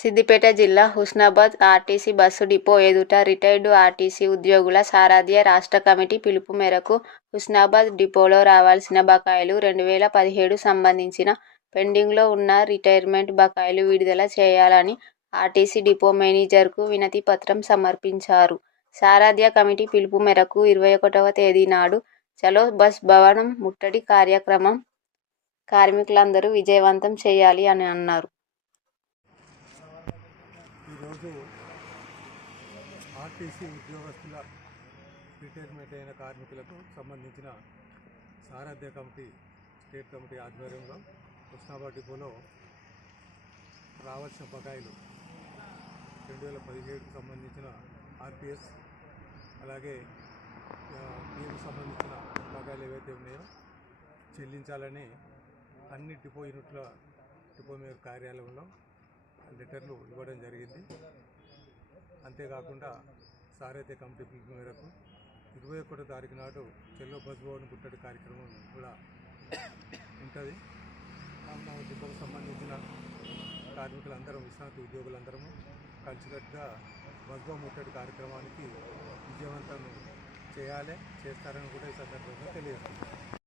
సిద్దిపేట జిల్లా Husnabad RTC bus depot ఎదుట retired RTC ఉద్యోగుల సారథ్య రాష్ట్ర కమిటీ పిలుపు మేరకు హుస్నాబాద్ డిపోలో రావాల్సిన బకాయిలు 2017 సంబంధించిన పెండింగ్లో ఉన్న రిటైర్మెంట్ బకాయిలు విడుదల చేయాలని ఆర్టీసీ డిపో మేనేజర్కు వినతి పత్రం సమర్పించారు. సారథ్య కమిటీ పిలుపు మేరకు 21వ తేదీ నాడు చలో బస్ భవనం ముట్టడి కార్యక్రమం కార్మికులందరూ విజయవంతం చేయాలి అని అన్నారు. ఈరోజు ఆర్టీసీ ఉద్యోగస్తుల రిటైర్మెంట్ అయిన కార్మికులకు సంబంధించిన సారథ్య కమిటీ స్టేట్ కమిటీ ఆధ్వర్యంలో హుస్నాబాద్ డిపోలో రావాల్సిన బకాయిలు 2017కు సంబంధించిన ఆర్పిఎస్ అలాగే దీనికి సంబంధించిన బకాయిలు ఏవైతే ఉన్నాయో చెల్లించాలని అన్ని డిపో యూనిట్ల డిపో మేయర్ కార్యాలయంలో లెటర్లు ఇవ్వడం జరిగింది. అంతేకాకుండా సారథ్య కమిటీ పిలుపు మేరకు 21వ తారీఖు నాడు చెల్లో బస్ భవన్ ముట్టడి కార్యక్రమం కూడా ఉంటుంది. కావున డిపోకు సంబంధించిన కార్మికులందరం విశ్రాంతి ఉద్యోగులందరము కలిసికట్టుగా బస్ భవన్ ముట్టడి కార్యక్రమానికి విజయవంతం చేస్తారని కూడా ఈ సందర్భంగా తెలియజేస్తున్నాం.